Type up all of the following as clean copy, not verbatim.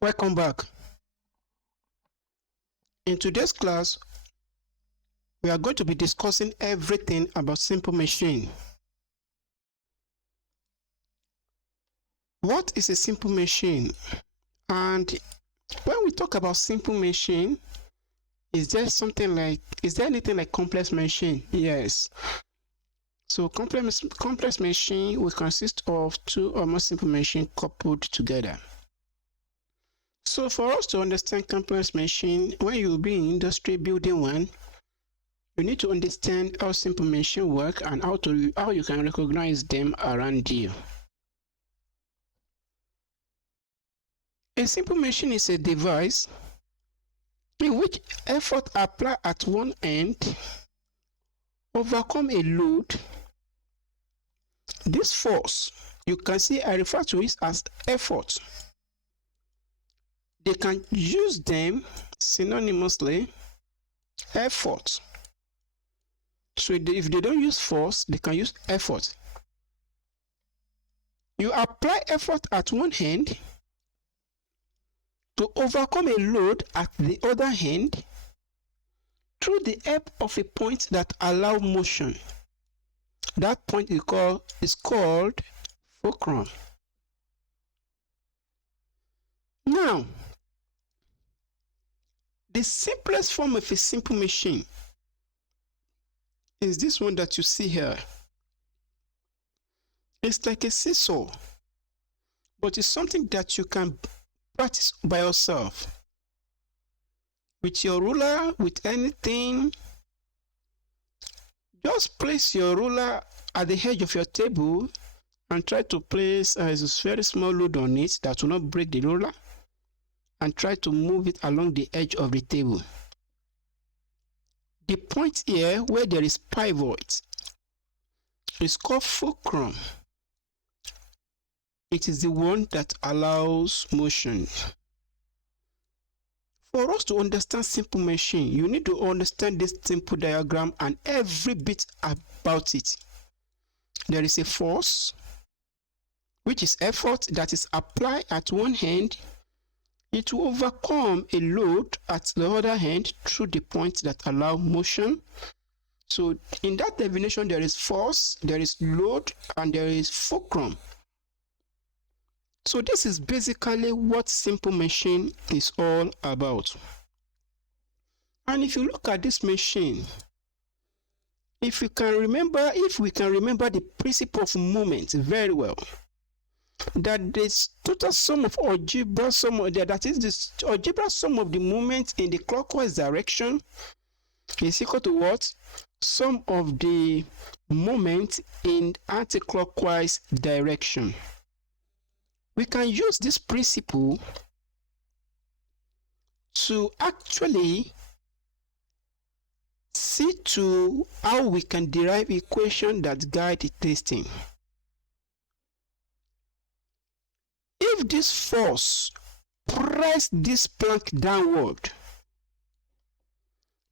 Welcome back. In today's class, we are going to be discussing everything about simple machine. What is a simple machine? And when we talk about simple machine, is there anything like complex machine? Yes. So complex machine will consist of two or more simple machine coupled together. So for us to understand complex machine, when you will be in industry building one, you need to understand how simple machine work and how you can recognize them around you. A simple machine is a device in which effort applied at one end overcome a load. This force, you can see I refer to it as effort. They can use them synonymously, effort. So if they don't use force, they can use effort. You apply effort at one hand to overcome a load at the other hand through the help of a point that allows motion. That point is called fulcrum. Now, the simplest form of a simple machine is this one that you see here. It's like a seesaw, but it's something that you can practice by yourself. With your ruler, with anything, just place your ruler at the edge of your table and try to place a very small load on it that will not break the ruler, and try to move it along the edge of the table. The point here where there is pivot is called fulcrum. It is the one that allows motion. For us to understand simple machine, you need to understand this simple diagram and every bit about it. There is a force, which is effort that is applied at one hand. It will overcome a load at the other hand through the points that allow motion. So in that definition, there is force, there is load, and there is fulcrum. So this is basically what simple machine is all about. And if you look at this machine, if we can remember the principle of movement very well, that the total sum of algebra sum of that is the algebra sum of the movement in the clockwise direction is equal to what? Sum of the moment in anti-clockwise direction. We can use this principle to actually see to how we can derive equation that guide this thing. If this force press this plank downward,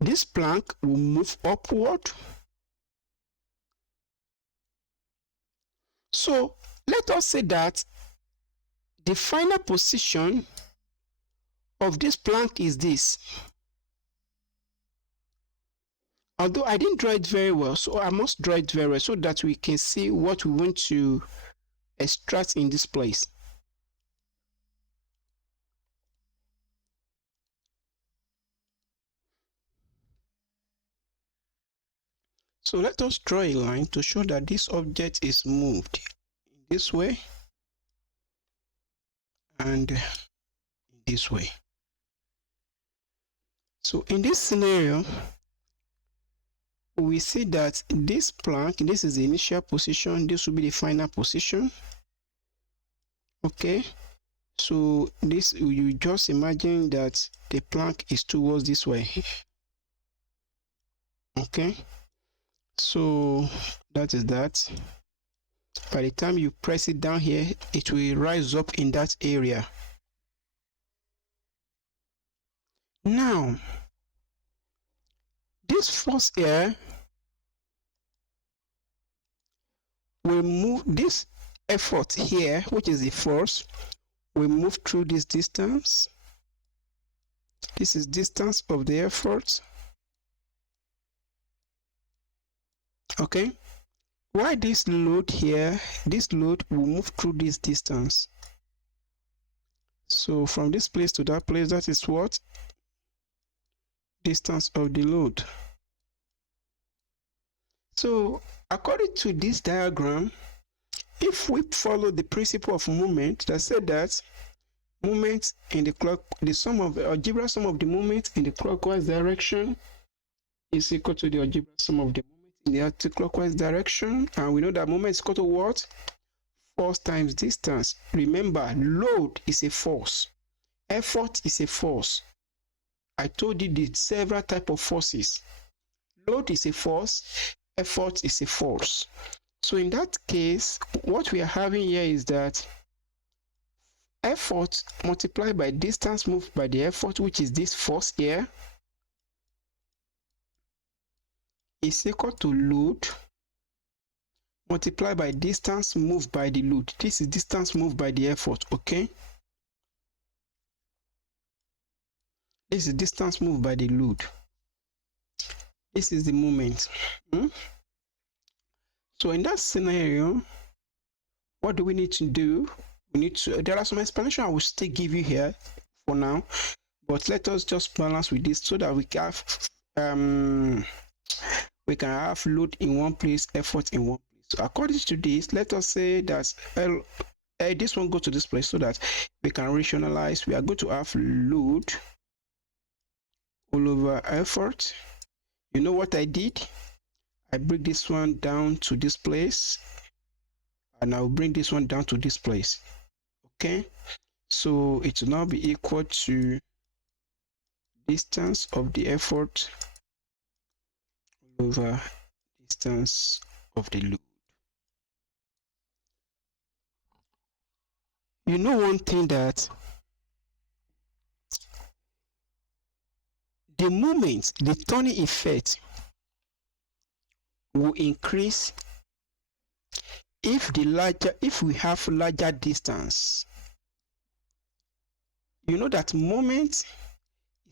this plank will move upward. So let us say that the final position of this plank is this. Although I didn't draw it very well, so I must draw it very well so that we can see what we want to extract in this place. So let us draw a line to show that this object is moved in this way and this way. So in this scenario, we see that this plank, this is the initial position, this will be the final position. Okay, so this, you just imagine that the plank is towards this way. Okay, so that is that. By the time you press it down here, it will rise up in that area. Now, this force here will move this effort here, which is the force, we move through this distance. This is distance of the effort. Okay. Why this load here? This load will move through this distance. So from this place to that place, that is what? Distance of the load. So according to this diagram, if we follow the principle of moment that said that moment in the clock, the sum of the algebra sum of the moment in the clockwise direction is equal to the algebra sum of the moment in the anti-clockwise direction, and we know that moment is equal to what? Force times distance. Remember, load is a force, effort is a force. I told you the several types of forces. Load is a force, effort is a force. So in that case, what we are having here is that effort multiplied by distance moved by the effort, which is this force here, is equal to load multiplied by distance moved by the load. This is distance moved by the effort, okay? This is distance moved by the load. This is the moment. So in that scenario, what do we need to do? We need to, there are some explanations I will still give you here for now, but let us just balance with this so that we can have load in one place, effort in one place. So according to this, let us say that this one go to this place so that we can rationalize. We are going to have load all over effort. You know what I did? I bring this one down to this place, and I'll bring this one down to this place. Okay, so it will now be equal to distance of the effort over distance of the load. You know one thing, that the moment, the turning effect will increase if we have larger distance. You know that moment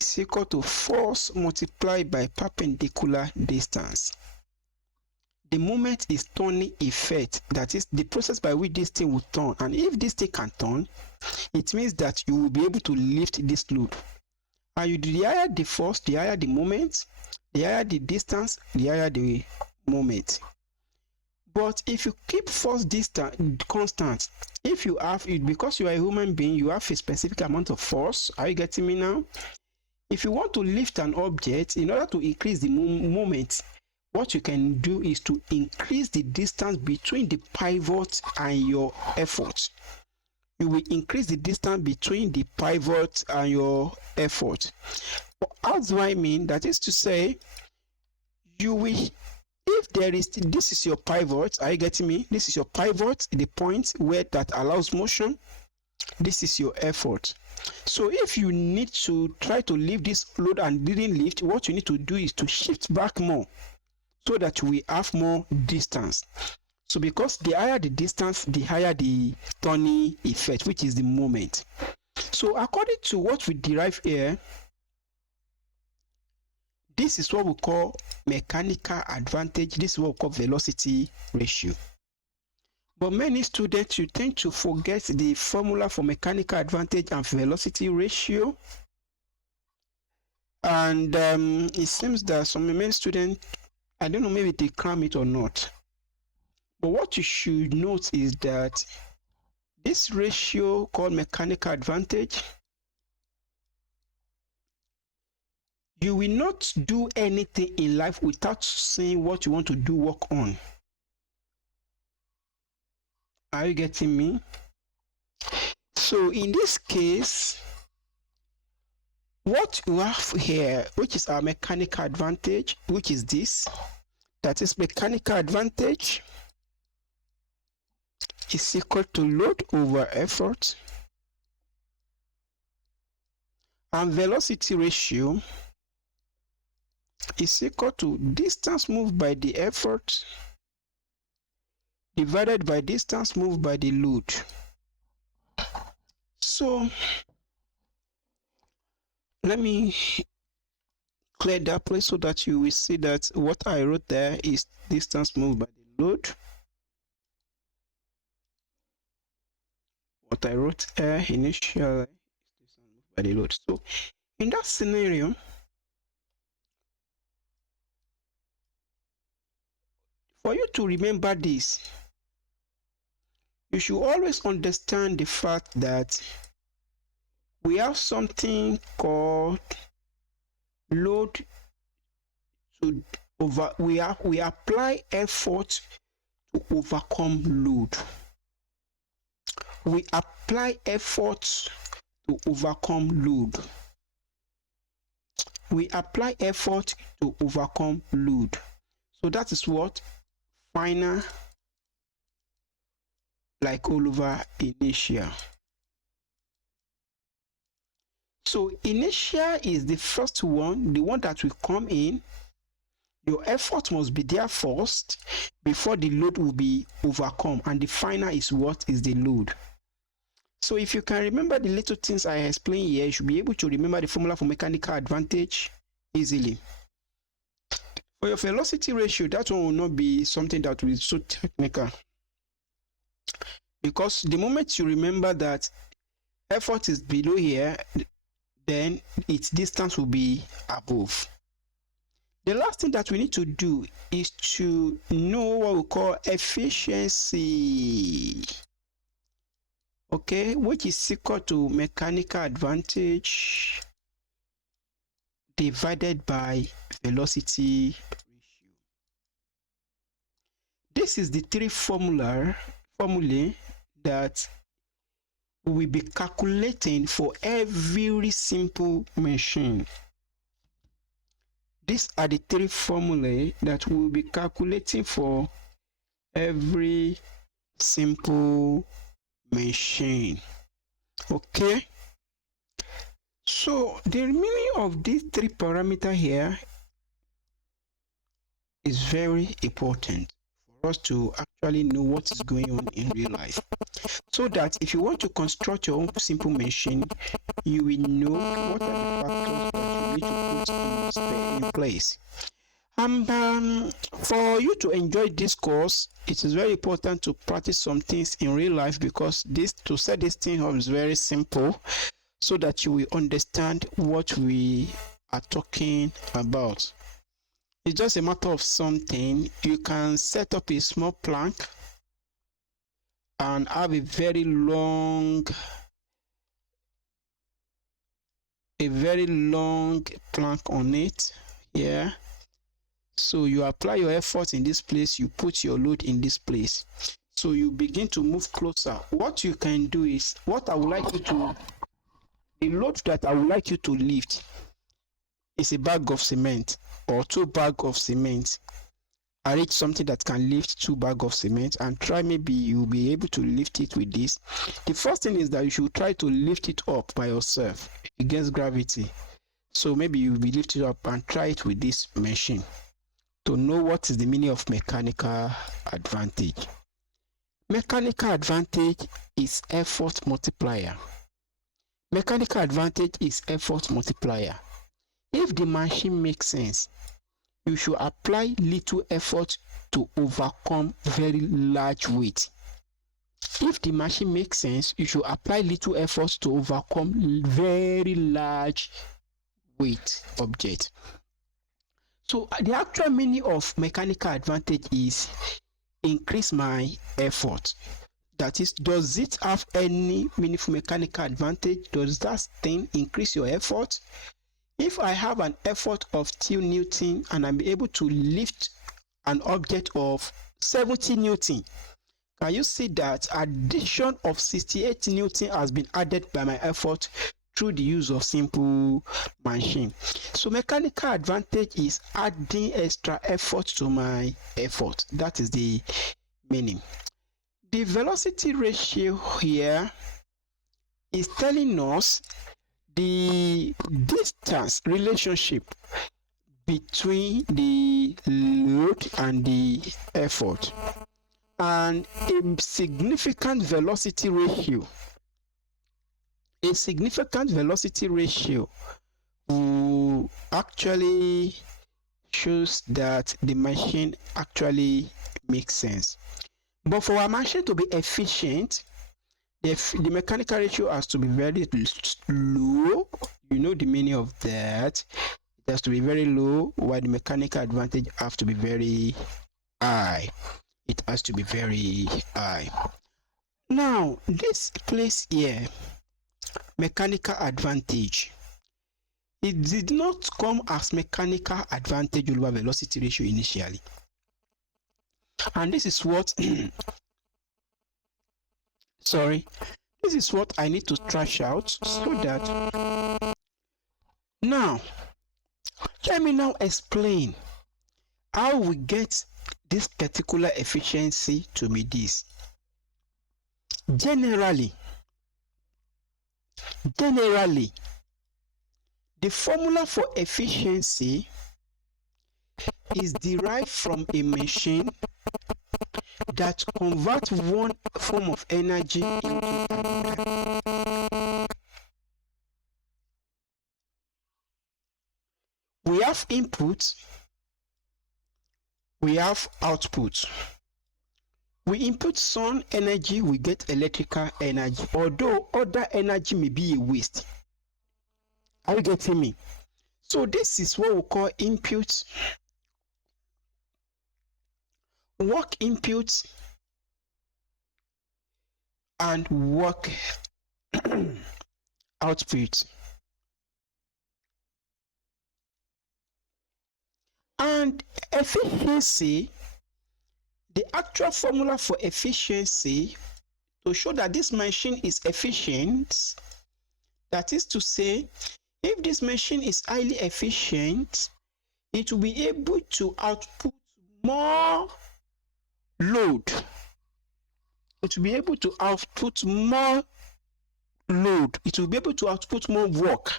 is equal to force multiplied by perpendicular distance. The moment is turning effect, that is the process by which this thing will turn. And if this thing can turn, it means that you will be able to lift this load. And the higher the force, the higher the moment, the higher the distance, the higher the moment. But if you keep force distance constant, if you have it, because you are a human being, you have a specific amount of force. Are you getting me now? If you want to lift an object, in order to increase the moment, what you can do is to increase the distance between the pivot and your effort. You will increase the distance between the pivot and your effort. How do I mean? That is to say, you will, if there is, this is your pivot, are you getting me? This is your pivot, the point where that allows motion. This is your effort. So if you need to try to lift this load and didn't lift, what you need to do is to shift back more so that we have more distance. So because the higher the distance, the higher the turning effect, which is the moment. So according to what we derive here, this is what we call mechanical advantage. This is what we call velocity ratio. But many students, you tend to forget the formula for mechanical advantage and velocity ratio. And it seems that many students, I don't know, maybe they cram it or not. But what you should note is that this ratio called mechanical advantage, you will not do anything in life without saying what you want to do work on. Are you getting me? So in this case, what you have here, which is our mechanical advantage, which is this, that is mechanical advantage is equal to load over effort, and velocity ratio is equal to distance moved by the effort divided by distance moved by the load. So let me clear that place so that you will see that what I wrote there is distance moved by the load. What I wrote here initially is distance moved by the load. So in that scenario, for you to remember this, you should always understand the fact that we have something called load to we apply effort to overcome load. We apply effort to overcome load. We apply effort to overcome load. So that is what final like all over initial. So initial is the first one, the one that will come in. Your effort must be there first before the load will be overcome, and the final is what is the load. So if you can remember the little things I explained here, you should be able to remember the formula for mechanical advantage easily. For your velocity ratio, that one will not be something that will be so technical, because the moment you remember that effort is below here, then its distance will be above. The last thing that we need to do is to know what we call efficiency, okay, which is equal to mechanical advantage divided by velocity ratio. This is the three formulae that we will be calculating for every simple machine. These are the three formulae that we will be calculating for every simple machine. Okay? So the meaning of these three parameters here is very important for us to actually know what is going on in real life, so that if you want to construct your own simple machine, you will know what are the factors that you need to put in place. For you to enjoy this course, it is very important to practice some things in real life, because to set this thing up is very simple, so that you will understand what we are talking about. It's just a matter of something. You can set up a small plank and have a very long plank on it. Yeah. So you apply your effort in this place, you put your load in this place. So you begin to move closer. What you can do is, the load that I would like you to lift is a bag of cement or 2 bags of cement. Arrange something that can lift 2 bags of cement and try, maybe you'll be able to lift it with this. The first thing is that you should try to lift it up by yourself against gravity. So maybe you'll be lifted up and try it with this machine to know what is the meaning of mechanical advantage. Mechanical advantage is effort multiplier. Mechanical advantage is effort multiplier. If the machine makes sense, you should apply little effort to overcome very large weight. If the machine makes sense, you should apply little effort to overcome very large weight object. So the actual meaning of mechanical advantage is increase my effort. That is, does it have any meaningful mechanical advantage? Does that thing increase your effort? If I have an effort of 2 Newton and I'm able to lift an object of 70 Newton, can you see that addition of 68 Newton has been added by my effort through the use of simple machine? So mechanical advantage is adding extra effort to my effort. That is the meaning. The velocity ratio here is telling us the distance relationship between the load and the effort, and a significant velocity ratio a significant velocity ratio will actually shows that the machine actually makes sense. But for our machine to be efficient, the mechanical ratio has to be very low. You know the meaning of that. It has to be very low, while the mechanical advantage have to be very high. It has to be very high. Now, this place here, mechanical advantage, it did not come as mechanical advantage over velocity ratio initially. And this is what sorry, this is what I need to trash out so that now let me now explain how we get this particular efficiency to be this. Generally, the formula for efficiency is derived from a machine that converts one form of energy into another. We have input, we have output. We input sun energy, we get electrical energy, although other energy may be a waste. Are you getting me? So this is what we call input, work input, and work output. And efficiency, the actual formula for efficiency to show that this machine is efficient, that is to say, if this machine is highly efficient, it will be able to output more load. It will be able to output more load. It will be able to output more work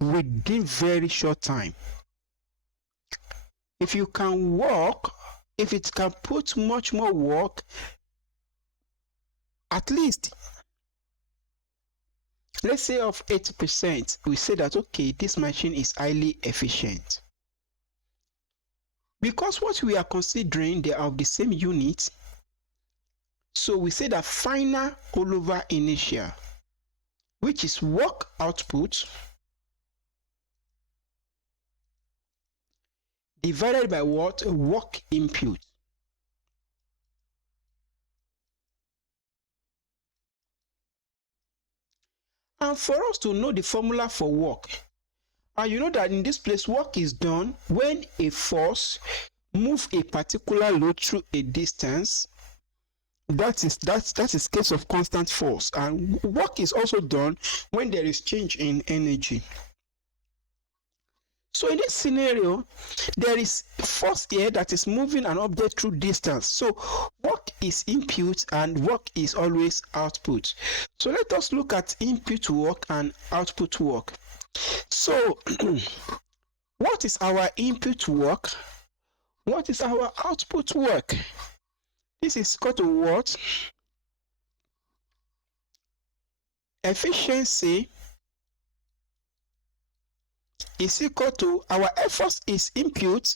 within very short time. If you can work, if it can put much more work, at least, let's say of 80%, we say that, okay, this machine is highly efficient. Because what we are considering, they are of the same unit, so we say that final all over initial, which is work output, divided by what? Work input. And for us to know the formula for work, and you know that in this place, work is done when a force moves a particular load through a distance. That is case of constant force. And work is also done when there is change in energy. So in this scenario, there is force here that is moving an object through distance. So work is input and work is always output. So let us look at input work and output work. So what is our input work? What is our output work? This is equal to what? Efficiency is equal to our effort is input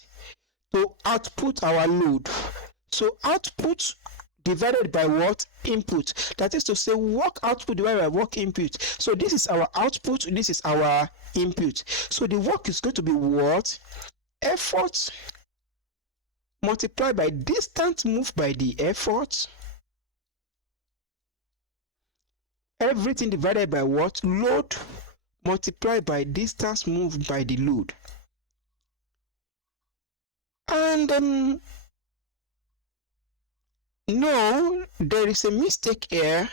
to output our load. So output divided by what? Input. That is to say work output divided by work input. So this is our output, this is our input. So the work is going to be what? Effort multiplied by distance moved by the effort. Everything divided by what? Load multiplied by distance moved by the load. And no, there is a mistake here.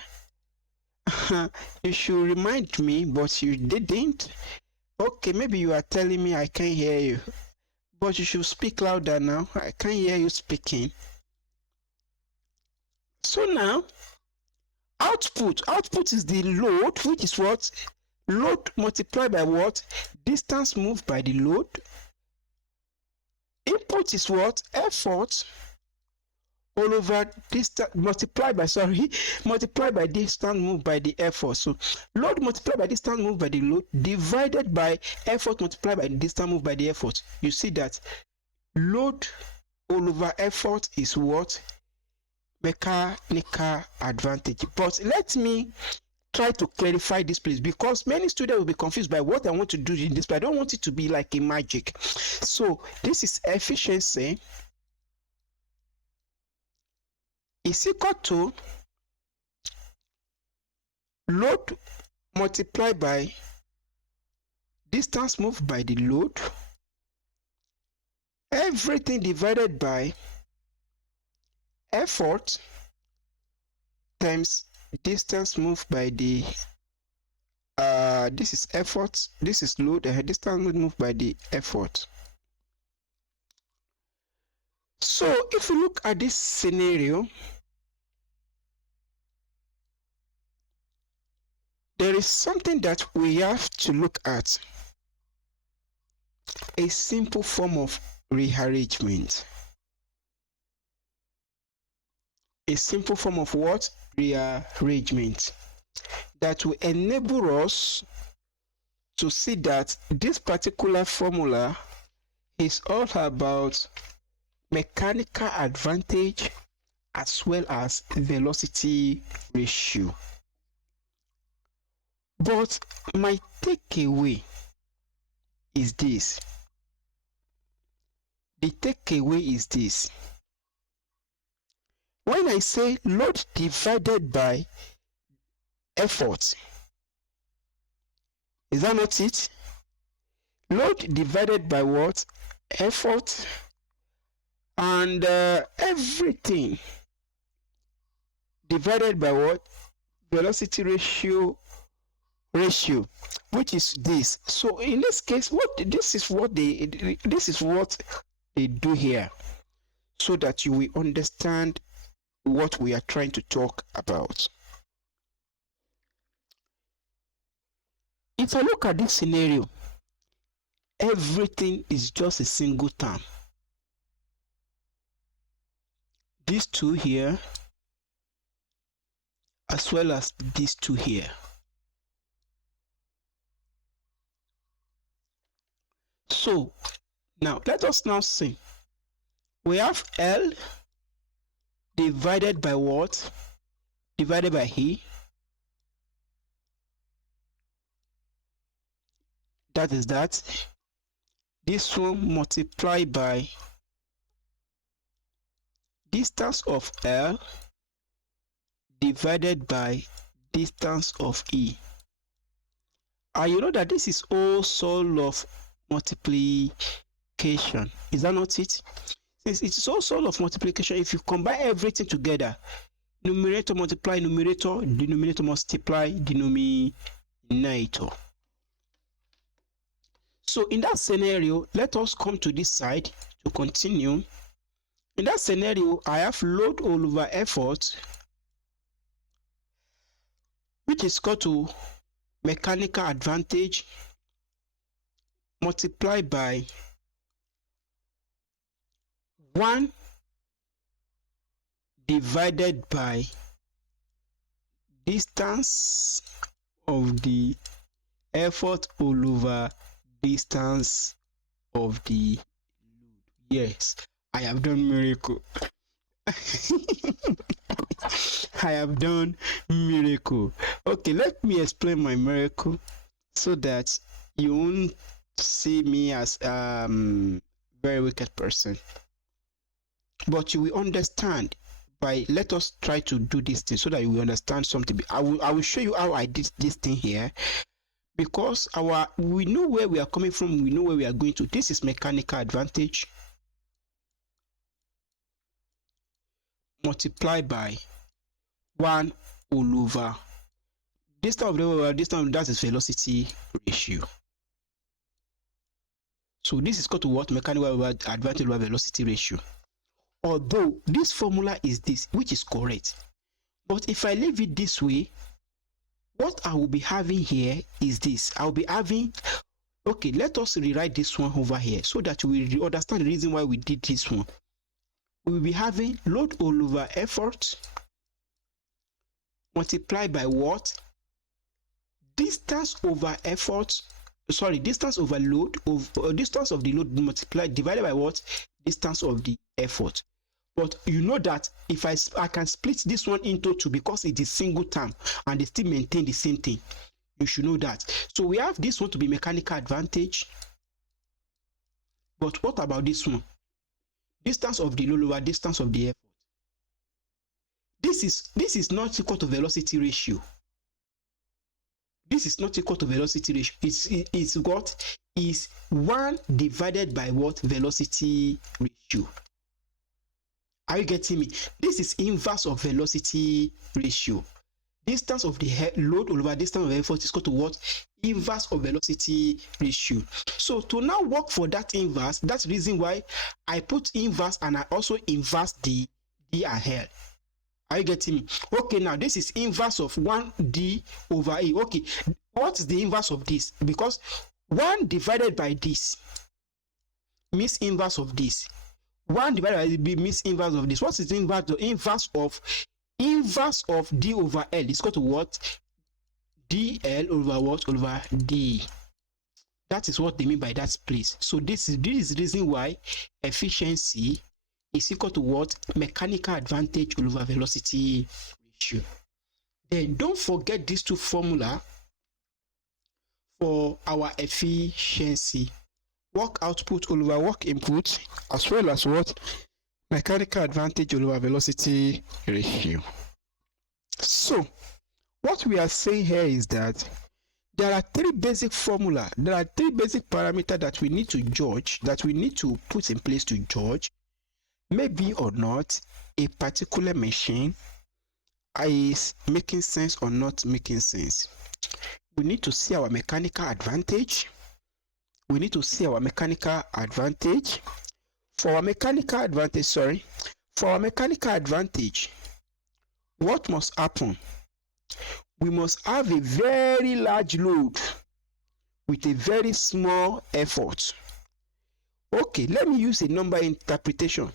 You should remind me, but you didn't. Okay, maybe you are telling me I can't hear you, but you should speak louder now. I can't hear you speaking. So now, output is the load, which is what? Load multiplied by what? Distance moved by the load. Input is what? Effort all over distance multiplied by distance moved by the effort. So load multiplied by distance moved by the load divided by effort multiplied by distance moved by the effort. You see that load all over effort is what? Mechanical advantage. But let me try to clarify this place, because many students will be confused by what I want to do in this, but I don't want it to be like a magic. So this is efficiency is equal to load multiplied by distance moved by the load, everything divided by effort times distance moved by the this is effort, this is load, and distance moved by the effort. So if you look at this scenario, there is something that we have to look at, a simple form of rearrangement. A simple form of what? Rearrangement that will enable us to see that this particular formula is all about mechanical advantage as well as velocity ratio. But my takeaway is this. The takeaway is this. When I say load divided by effort, is that not it? Load divided by what? Effort, and everything divided by what? Velocity ratio, which is this. So in this case, this is what they do here, so that you will understand what we are trying to talk about. If I look at this scenario, everything is just a single term. These two here, as well as these two here. So now let us now see. We have L divided by what? Divided by E. That is that. This one multiplied by distance of L divided by distance of E. And you know that this is also of multiplication. Is that not it? Since it's also of multiplication, if you combine everything together, numerator multiply numerator, denominator multiply denominator. So in that scenario, let us come to this side to continue. In that scenario, I have load all over effort, which is equal to mechanical advantage multiplied by 1 divided by distance of the effort all over distance of the load. Yes, I have done miracle. I have done miracle. Okay, let me explain my miracle so that you won't see me as very wicked person. But you will understand by, let us try to do this thing so that you will understand something. I will show you how I did this thing here, because we know where we are coming from, we know where we are going to. This is mechanical advantage multiplied by 1 all over distance of the distance, that is velocity ratio. So this is equal to what? Mechanical advantage over velocity ratio. Although this formula is this, which is correct, but if I leave it this way, what I will be having here is this. I will be having, okay, let us rewrite this one over here so that we will understand the reason why we did this one. we will be having load all over effort multiplied by what? Distance over effort, distance over load, distance of the load multiplied divided by what? Distance of the effort. But you know that if I can split this one into two because it is single term and they still maintain the same thing. You should know that. So we have this one to be mechanical advantage. But what about this one? Distance of the load over distance of the effort. This is not equal to velocity ratio. This is not equal to velocity ratio. It's what is 1 divided by what? Velocity ratio. Are you getting me? This is inverse of velocity ratio. Distance of the load over distance of effort is equal to what? Inverse of velocity ratio. So to now work for that inverse, that's the reason why I put inverse and I also inverse the D and L. Are you getting me? Okay, now this is inverse of 1D over A. Okay, what is the inverse of this? Because 1 divided by this means inverse of this. 1 divided by B means inverse of this. What is the inverse? The inverse of D over L is equal to what? DL over what? Over D. That is what they mean by that place. So this is the reason why efficiency is equal to what? Mechanical advantage over velocity ratio. Then don't forget these two formula for our efficiency. Work output over work input, as well as what? Mechanical advantage over velocity ratio. So what we are saying here is that there are 3 basic formula, there are 3 basic parameters that we need to judge, that we need to put in place to judge maybe or not a particular machine is making sense or not making sense. We need to see our mechanical advantage. We need to see our mechanical advantage. For our mechanical advantage, what must happen? We must have a very large load with a very small effort. Okay, let me use a number interpretation.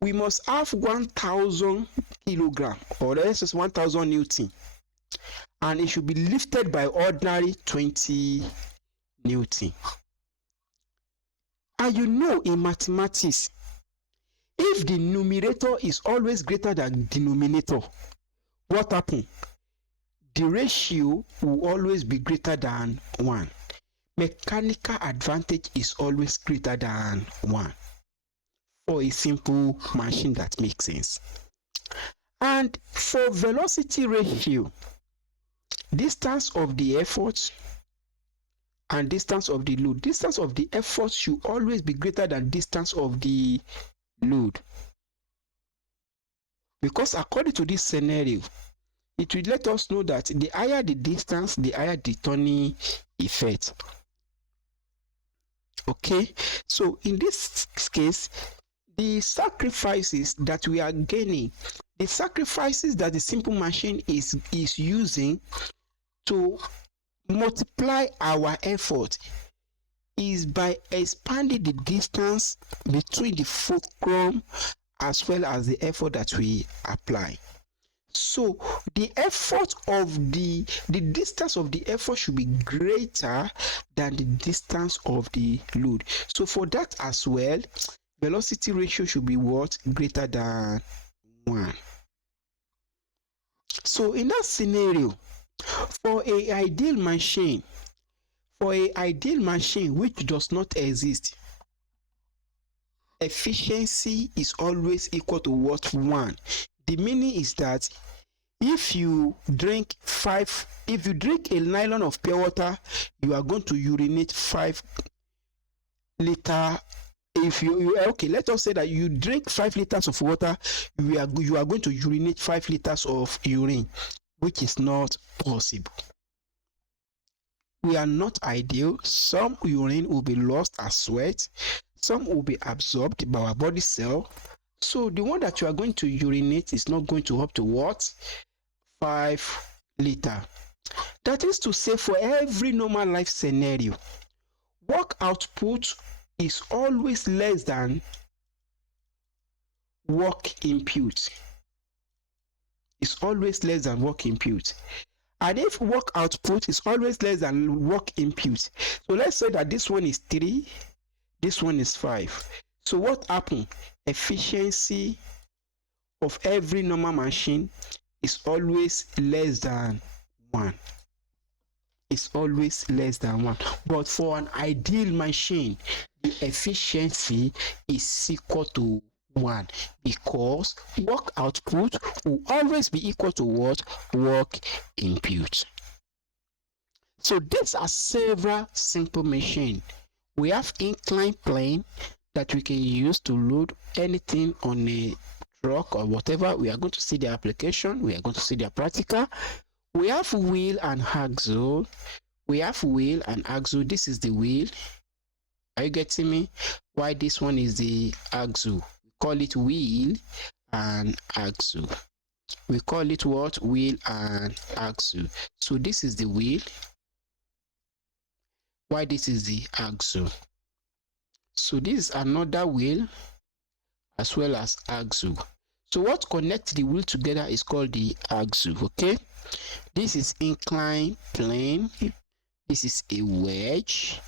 We must have 1,000 kilogram, or let's just 1,000 Newton, and it should be lifted by ordinary 20 Newton. And you know, in mathematics, if the numerator is always greater than the denominator, what happens? The ratio will always be greater than 1. Mechanical advantage is always greater than 1 for a simple machine that makes sense. And for velocity ratio, distance of the effort and distance of the load. Distance of the effort should always be greater than distance of the load. Because according to this scenario, it will let us know that the higher the distance, the higher the turning effect. Okay, so in this case, the sacrifices that we are gaining, the sacrifices that the simple machine is using to multiply our effort is by expanding the distance between the fulcrum as well as the effort that we apply. So the effort of the distance of the effort should be greater than the distance of the load. So for that as well, velocity ratio should be what? Greater than 1. So in that scenario, for a ideal machine which does not exist, efficiency is always equal to what? 1. The meaning is that if you drink a nylon of pure water, you are going to urinate 5 liters. Okay, let us say that you drink 5 liters of water, you are going to urinate 5 liters of urine, which is not possible. We are not ideal. Some urine will be lost as sweat, some will be absorbed by our body cell. So the one that you are going to urinate is not going to up to what? 5 liters. That is to say, for every normal life scenario, work output is always less than work input. It's always less than work input. And if work output is always less than work input, so let's say that this one is 3, this one is 5. So what happened? Efficiency of every normal machine is always less than 1. It's always less than 1. But for an ideal machine, the efficiency is equal to 1 because work output will always be equal to what? Work input. So these are several simple machines. We have inclined plane that we can use to load anything on a truck or whatever. We are going to see the application. We are going to see the practical. We have wheel and axle. We have wheel and axle. This is the wheel. Are you getting me? Why this one is the axle? We call it wheel and axle. We call it what? Wheel and axle. So this is the wheel. Why this is the axle? So this is another wheel as well as axle. So what connects the wheel together is called the axle. Okay, this is inclined plane. This is a wedge.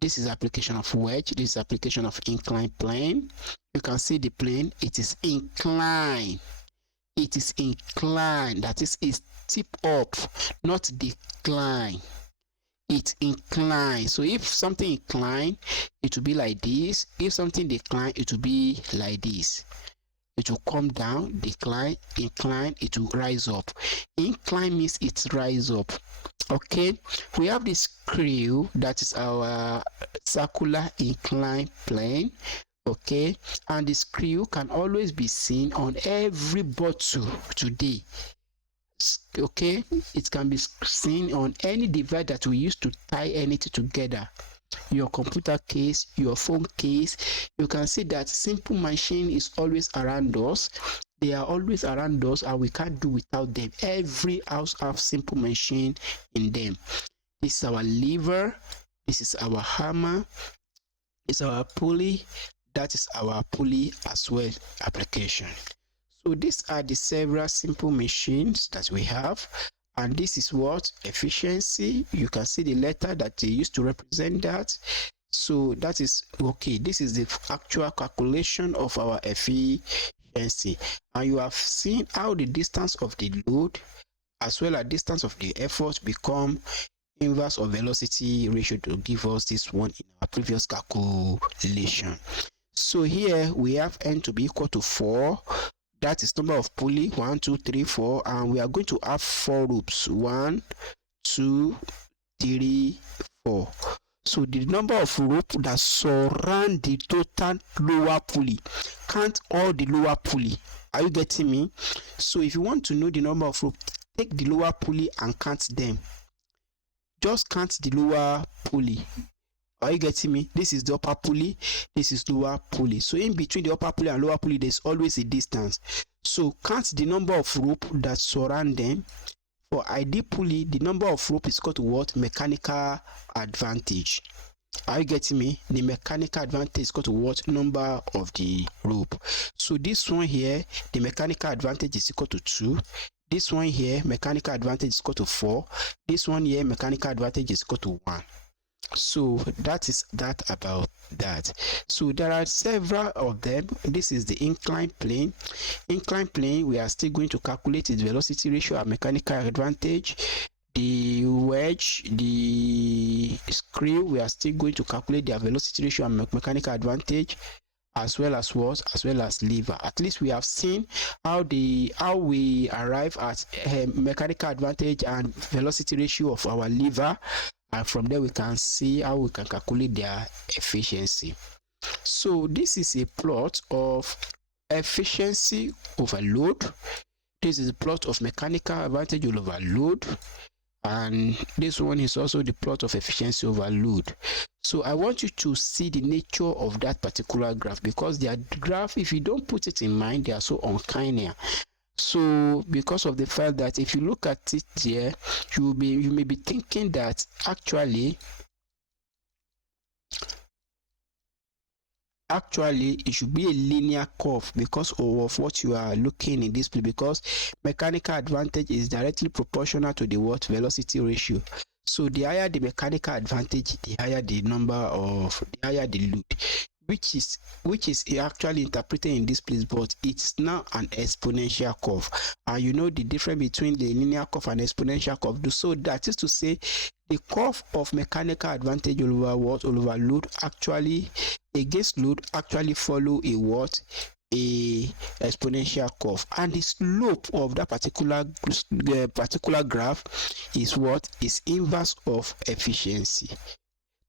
This is application of wedge. This is application of inclined plane. You can see the plane. It is inclined. It is inclined. That is, it's tip up, not decline. It's inclined. So if something incline, it will be like this. If something decline, it will be like this. It will come down, decline, incline, it will rise up. Incline means it rise up. Okay, we have this screw, that is our circular inclined plane. Okay, and the screw can always be seen on every bottle today. Okay, it can be seen on any device that we use to tie anything together. Your computer case, your phone case, you can see that simple machine is always around us. They are always around us and we can't do without them. Every house has simple machine in them. This is our lever, this is our hammer, this is our pulley, that is our pulley as well application. So these are the several simple machines that we have. And this is what? Efficiency. You can see the letter that they used to represent that. So that is okay. This is the actual calculation of our efficiency. And you have seen how the distance of the load as well as distance of the effort become inverse of velocity ratio to give us this one in our previous calculation. So here we have n to be equal to 4. That is number of pulley 1, 2, 3, 4, and we are going to have 4 loops 1, 2, 3, 4. So the number of loops that surround the total lower pulley. Count all the lower pulley. Are you getting me? So if you want to know the number of loops, take the lower pulley and count them. Just count the lower pulley. Are you getting me? This is the upper pulley, this is lower pulley. So in between the upper pulley and lower pulley, there's always a distance. So count the number of rope that surround them. For ID pulley, the number of rope is equal to what? Mechanical advantage. Are you getting me? The mechanical advantage is equal to what? Number of the rope. So this one here, the mechanical advantage is equal to 2. This one here, mechanical advantage is equal to 4. This one here, mechanical advantage is equal to 1. So that is that about that. So there are several of them. This is the inclined plane. Inclined plane, we are still going to calculate its velocity ratio and mechanical advantage. The wedge, the screw, we are still going to calculate their velocity ratio and mechanical advantage, as well as what? As well as lever. At least we have seen how we arrive at mechanical advantage and velocity ratio of our lever. And from there we can see how we can calculate their efficiency. So this is a plot of efficiency over load. This is a plot of mechanical advantage over load. And this one is also the plot of efficiency over load. So I want you to see the nature of that particular graph, because their graph, if you don't put it in mind, they are so unkind here. So because of the fact that if you look at it there, you may be thinking that actually actually it should be a linear curve because of what you are looking in this place, because mechanical advantage is directly proportional to the what velocity ratio. So the higher the mechanical advantage, the higher the higher the load, which is actually interpreted in this place, but it's now an exponential curve. And you know the difference between the linear curve and exponential curve. So that is to say, the curve of mechanical advantage over what over load actually against load actually follow a what a exponential curve, and the slope of that particular graph is what is inverse of efficiency.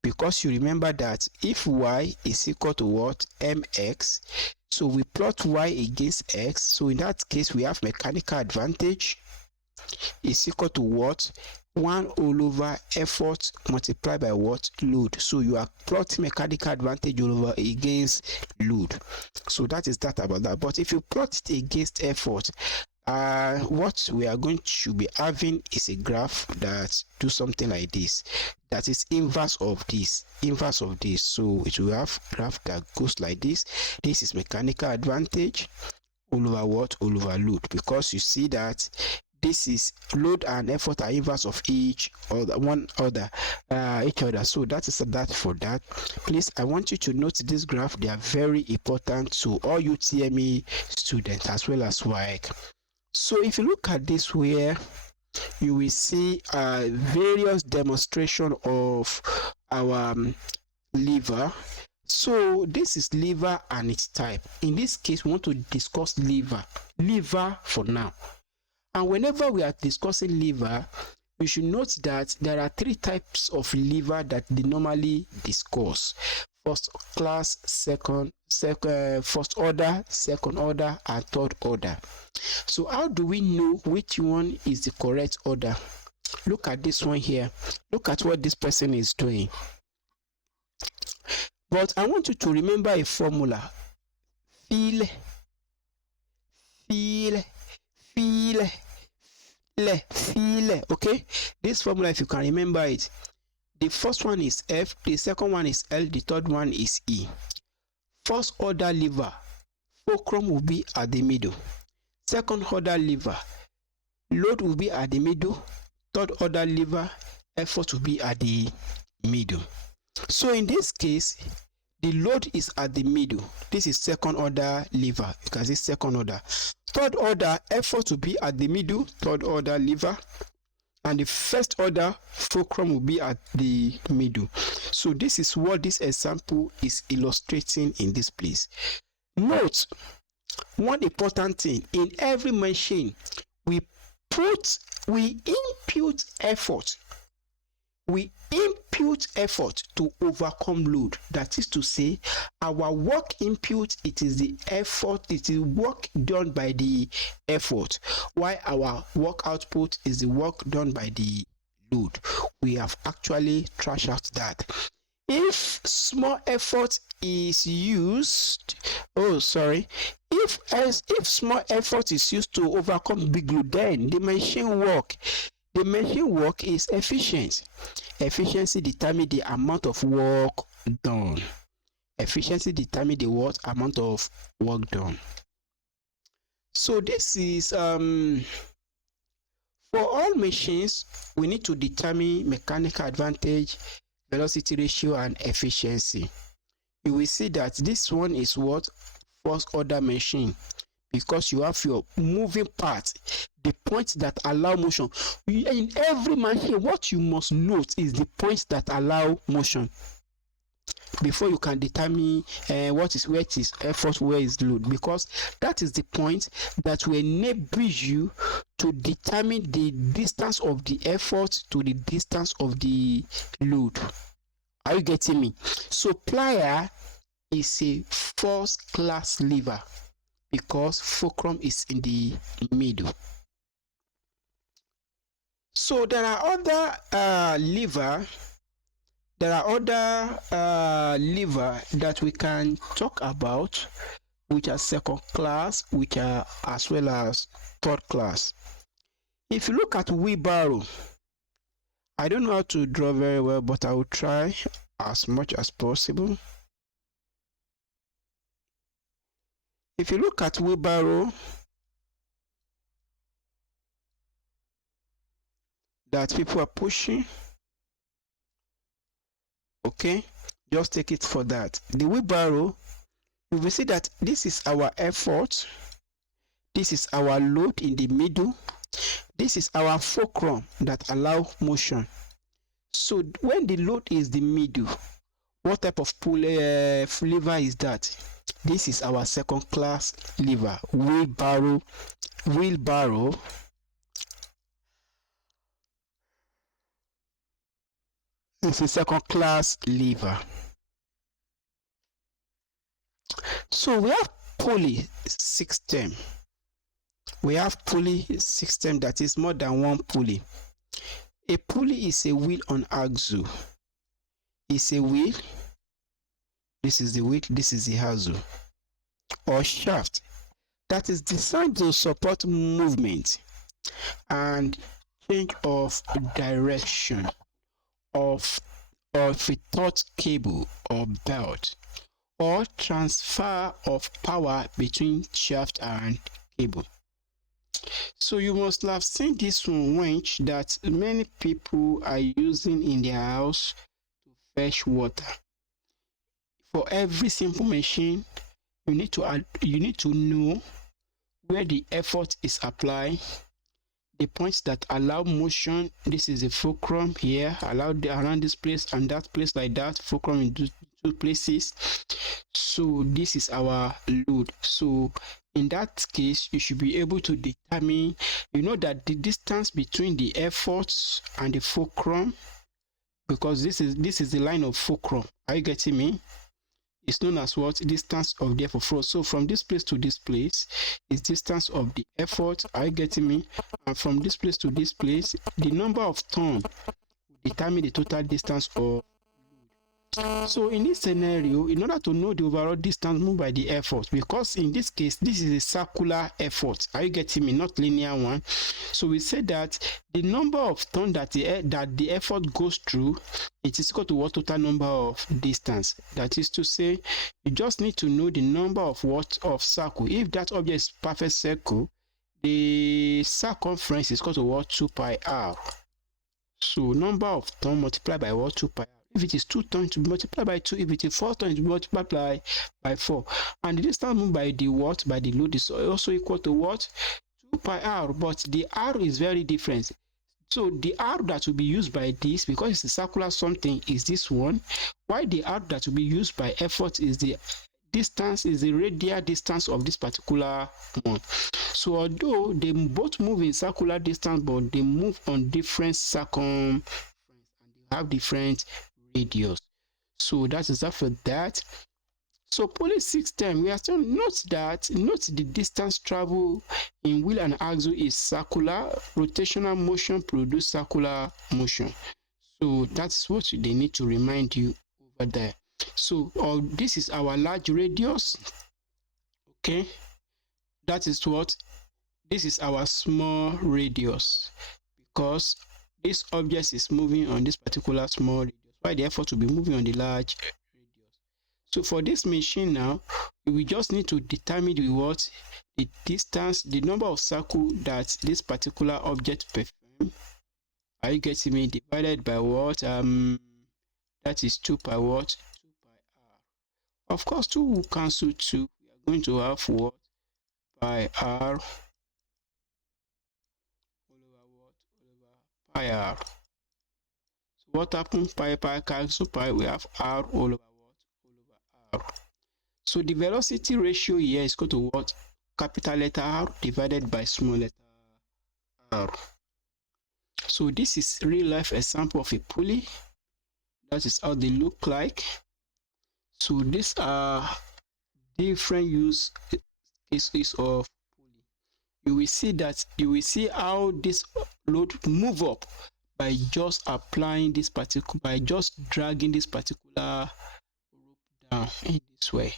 Because you remember that if y is equal to what mx, so we plot y against x, so in that case we have mechanical advantage is equal to what 1 all over effort multiplied by what load. So you are plotting mechanical advantage all over against load. So that is that about that. But if you plot it against effort, what we are going to be having is a graph that do something like this, that is inverse of this. So it will have graph that goes like this. This is mechanical advantage all over what all over load, because you see that this is load and effort are inverse of each other. So that is that for that. Please, I want you to note this graph. They are very important to all UTME students as well as WAEC. So if you look at this, where you will see various demonstration of our lever. So this is lever and its type. In this case, we want to discuss lever for now. And whenever we are discussing lever, we should note that there are 3 types of lever that they normally discuss: first class, first order, second order, and third order. So how do we know which one is the correct order? Look at this one here. Look at what this person is doing. But I want you to remember a formula. Feel. Okay, this formula, if you can remember it, the first one is F, the second one is L, the third one is E. First order lever, fulcrum will be at the middle. Second order lever, load will be at the middle. Third order lever, effort will be at the middle. So in this case, the load is at the middle. This is second order lever. You can see second order. Third order, effort will be at the middle, third order lever. And the first order fulcrum will be at the middle. So this is what this example is illustrating in this place. Note one important thing: in every machine, we impute effort. We impute effort to overcome load. That is to say, our work input, it is the effort, it is work done by the effort, while our work output is the work done by the load. We have actually trashed out that. If small effort is used, if small effort is used to overcome big load, then the machine work is efficient. Efficiency determines the amount of work done. Efficiency determines the what amount of work done. So this is for all machines, we need to determine mechanical advantage, velocity ratio, and efficiency. You will see that this one is what first order machine, because you have your moving parts, the points that allow motion. In every machine, what you must note is the points that allow motion before you can determine where it is effort, where is load, because that is the point that will enable you to determine the distance of the effort to the distance of the load. Are you getting me? So plier is a first class lever because fulcrum is in the middle. So there are other lever that we can talk about, which are second class, which are as well as third class. If you look at wheelbarrow, I don't know how to draw very well, but I will try as much as possible. If you look at wheelbarrow that people are pushing, okay, just take it for that. The wheelbarrow, you will see that this is our effort, this is our load in the middle, this is our fulcrum that allow motion. So when the load is the middle, what type of lever is that? This is our second class lever. Wheelbarrow is a second class lever. So we have pulley system. We have pulley system that is more than one pulley. A pulley is a wheel on axle. It's a wheel. This is the wheel, this is the axle or shaft that is designed to support movement and change of direction of a taut cable or belt, or transfer of power between shaft and cable. So you must have seen this winch that many people are using in their house to fetch water. For every simple machine, you need to know where the effort is applied, the points that allow motion. This is a fulcrum here, allowed around this place and that place like that, fulcrum in two places. So this is our load. So in that case, you should be able to determine, you know, that the distance between the efforts and the fulcrum, because this is the line of fulcrum. Are you getting me? It's known as what? Distance of the effort. So from this place to this place is distance of the effort. Are you getting me? And from this place to this place, the number of turns will determine the total distance of. So in this scenario, in order to know the overall distance moved by the effort, because in this case, this is a circular effort. Are you getting me? Not linear one. So we say that the number of turns that the effort goes through, it is equal to what total number of distance. That is to say, you just need to know the number of circle. If that object is perfect circle, the circumference is equal to what? 2 pi r. So number of turns multiplied by what? 2 pi r. If it is 2 turns, to multiply by 2. If it is 4 turns, to multiply by 4. And the distance moved by the what? By the load is also equal to what? 2 pi r. But the r is very different. So the r that will be used by this, because it's a circular something, is this one. While the r that will be used by effort is the distance, is the radial distance of this particular one. So although they both move in circular distance, but they move on different circumference and they have different radius. So that is that for that. So pulley system, we are still note the distance travel in wheel and axle is circular. Rotational motion produce circular motion. So that's what they need to remind you over there. So this is our large radius. Okay, that is what? This is our small radius, because this object is moving on this particular small radius, while the effort will be moving on the large radius. So for this machine now, we just need to determine the distance, the number of circles that this particular object performs. Are you getting me? Divided by what? That is 2 pi what? 2 pi r. Of course, 2 will cancel 2. We are going to have what? Pi r pi r. So what happened? Pi cancel pi, we have r all over what? All over r. So the velocity ratio here is equal to what? Capital letter R divided by small letter r. So this is real life example of a pulley. That is how they look like. So these are different use cases of pulley. You will see how this load move up by just applying this particular, by just dragging this particular rope down in this way.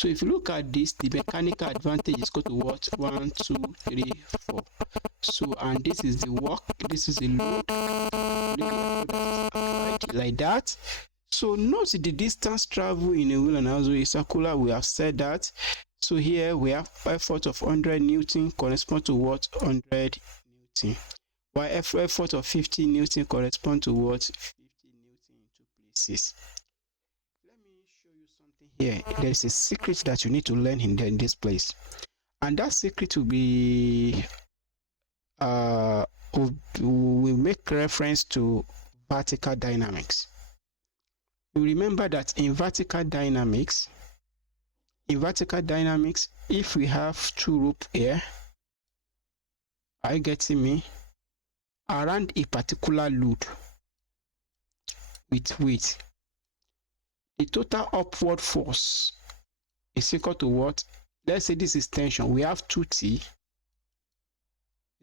So if you look at this, the mechanical advantage is equal to what? 1, 2, 3, 4. So, and this is the work, this is the load, like that. So note the distance travel in a wheel and axle is circular. We have said that So here we have effort of 100 Newton correspond to what? 100 Newton. While effort of 50 Newton correspond to what? 50 Newton in two places. Let me show you something here. There is a secret that you need to learn in this place. And that secret will be will make reference to vertical dynamics. You remember that in vertical dynamics, if we have two rope here, are you getting me? Around a particular load with weight, the total upward force is equal to what? Let's say this is tension. We have 2T. Is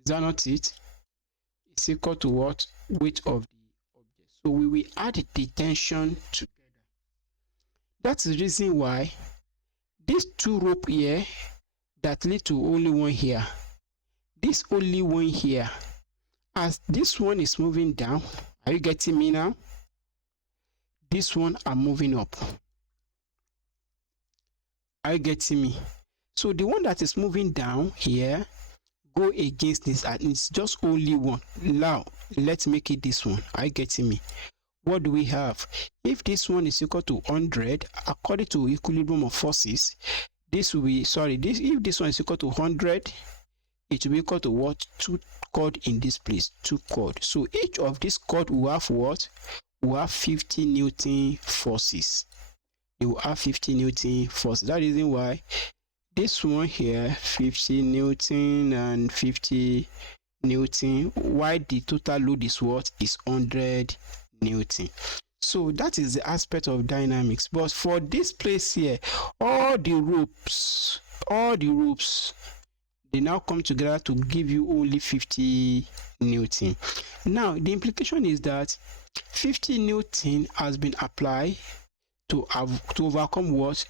that not it? It's equal to what? Weight of the object. So we will add the tension together. That's the reason why these two rope here that lead to only one here, this only one here, as this one is moving down, are you getting me now? This one are moving up. Are you getting me? So the one that is moving down here go against this, and it's just only one. Now let's make it this one. Are you getting me? What do we have? If this one is equal to 100 according to equilibrium of forces, this will be, if this one is equal to 100, it will be equal to what? 2 chord in this place, 2 chord. So each of these chord will have what? Will have 50 Newton forces. It will have 50 Newton forces. That is the reason why this one here, 50 Newton and 50 Newton, while the total load is what? Is 100 Newton. So that is the aspect of dynamics. But for this place here, all the ropes, they now come together to give you only 50 Newton. Now the implication is that 50 Newton has been applied to overcome what?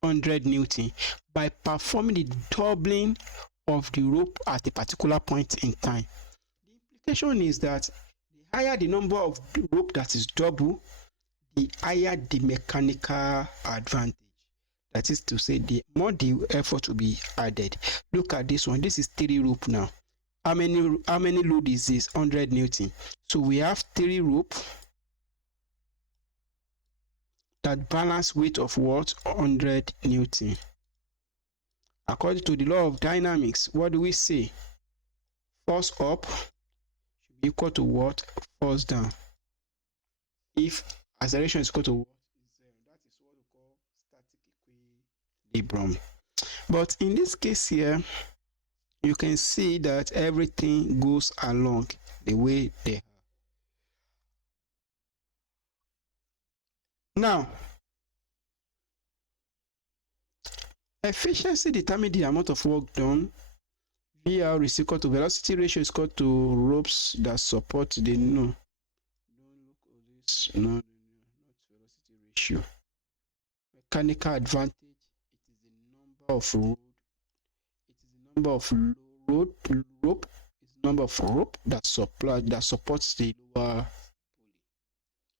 100 Newton by performing the doubling of the rope at a particular point in time. The implication is that the higher the number of rope that is double, the higher the mechanical advantage. That is to say, the more the effort will be added. Look at this one. This is 3 rope now. How many load is this? 100 Newton. So we have 3 rope that balance weight of what? 100 Newton. According to the law of dynamics, what do we say? Force up should be equal to what? Force down. If acceleration is equal to what? 0. That is what we call static equilibrium. But in this case here, you can see that everything goes along the way they are. Now, efficiency determines the amount of work done. VR is equal to velocity ratio is equal to ropes that support the no. Don't look at this. No, not velocity ratio. Mechanical advantage. It is the number of road. It is the number of rope. It's the number of rope that supports the lower pulley.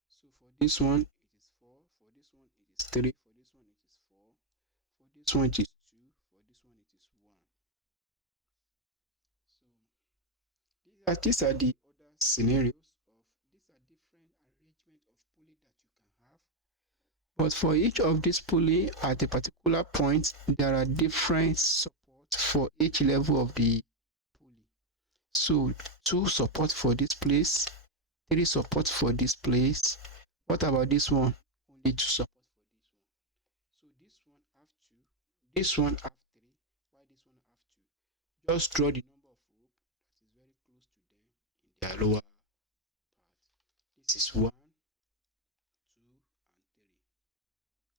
So for this one, it is 4. For this one, it is 3. For this one, it is 4. For this one, it is 2. For this one, it is 1. So these are the other scenarios these are different arrangement of pulley that you can have. But for each of these pulley at a particular point, there are different support for each level of the pulley. So 2 support for this place, 3 support for this place. What about this one? Only 2 support for this one. So this one have 2, this one have 3, while this one have 2. Just draw the number of rope that is very close to them in their lower part. This is 1, 2, and 3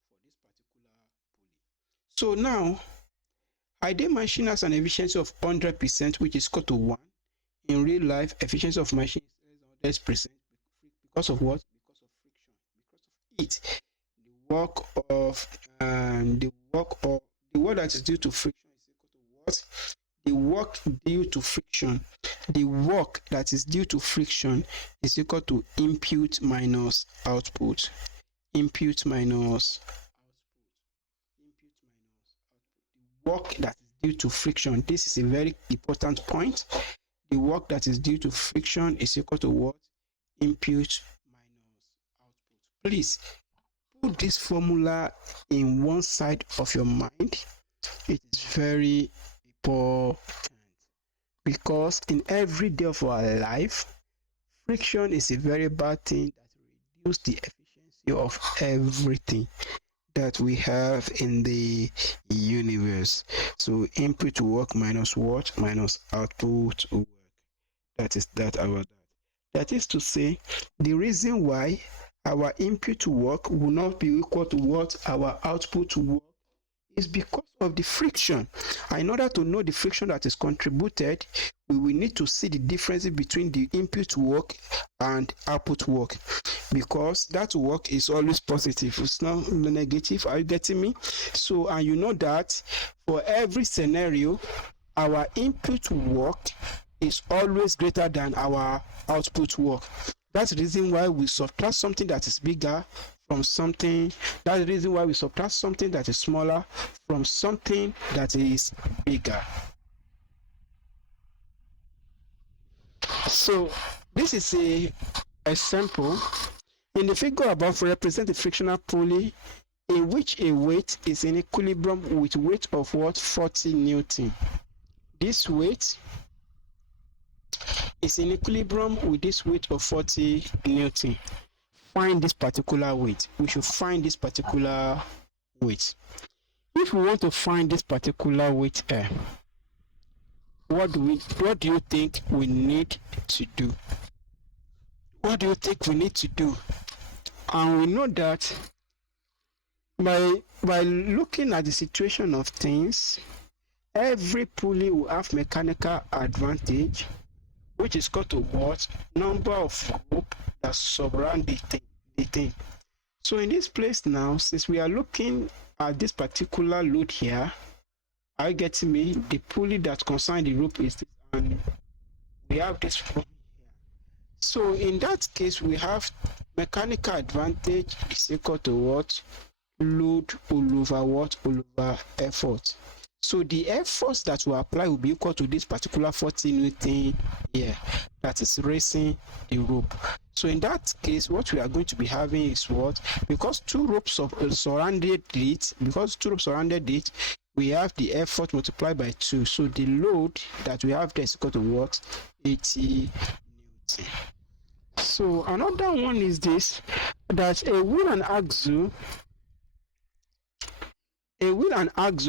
for this particular pulley. So now, ideal machine has an efficiency of 100%, which is equal to 1. In real life, efficiency of machine is less than 100% because of what? Because of friction. Because of it, the work that is due to friction is equal to what? The work due to friction. The work that is due to friction is equal to input minus output. Input minus output. work that is due to friction. This is a very important point. The work that is due to friction is equal to what? Input minus output. Please put this formula in one side of your mind. It is very important because in every day of our life, friction is a very bad thing that reduces the efficiency of everything that we have in the universe. So input work minus what? Minus output work. That is that our that. That is to say, the reason why our input work will not be equal to what our output work is because of the friction. And in order to know the friction that is contributed, we will need to see the difference between the input work and output work, because that work is always positive, it's not negative. Are you getting me? So, and you know that for every scenario, our input work is always greater than our output work. That's the reason why we subtract something that is bigger from something. That's the reason why we subtract something that is smaller from something that is bigger. So this is a example. In the figure above, represent a frictional pulley in which a weight is in equilibrium with weight of what? 40 Newton. This weight is in equilibrium with this weight of 40 Newton. Find this particular weight. We should find this particular weight. If we want to find this particular weight, what do you think we need to do? What do you think we need to do? And we know that by looking at the situation of things, every pulley will have mechanical advantage, which is equal to what? Number of rope that surround the thing. So in this place now, since we are looking at this particular load here, are you getting me? The pulley that concerns the rope is this, and we have this from here. So in that case, we have mechanical advantage is equal to what? Load all over what? All over effort. So the effort that we apply will be equal to this particular 40 Newton here that is raising the rope. So in that case, what we are going to be having is what? Because two ropes surrounded it, we have the effort multiplied by 2. So the load that we have there is equal to what? 80 Newton. So another one is this, that a wheel and axle